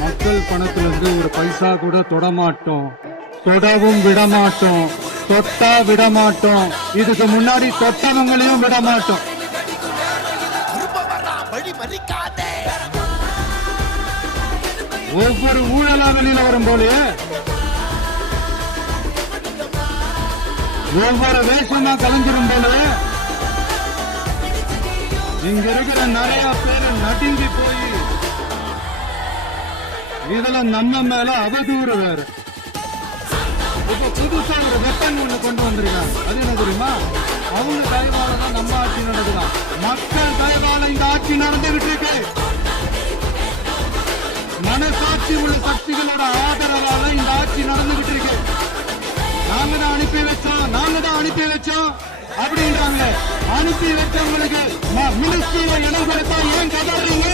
மக்கள் பணத்திலிருந்து ஒரு பைசா கூட தொடமாட்டோம், தொடவும் விடமாட்டோம், தொட்டா விடமாட்டோம். இதுக்கு முன்னாடி தொட்டவங்களையும் விடமாட்டோம். ஒவ்வொரு ஊழலா வெளியில வரும் போல ஒவ்வொரு வேஷமா கலைஞ்சிரும் போல இங்க இருக்கிற நிறைய பேர் நடுங்கி போய் இதுல நம்ம மேல அவதூறு வேற. இப்ப புதுசா ஒரு வெப்பன் ஒண்ணு கொண்டு வந்திருக்காங்க. அது என்ன தெரியுமா? அவங்க தயவால தான் நம்ம ஆட்சி நடக்குதான். மக்கள் தயவால இந்த ஆட்சி நடந்துகிட்டு இருக்கு. மனசாட்சி உள்ள சக்திகளோட ஆதரவால இந்த ஆட்சி நடந்துகிட்டு இருக்கு. நாங்க தான் அனுப்பி வச்சோம் அப்படின்றாங்க. அனுப்பி வச்சவங்களுக்கு மினிஸ்ட்ரியில இடம் கொடுத்தா ஏன் கதறீங்க?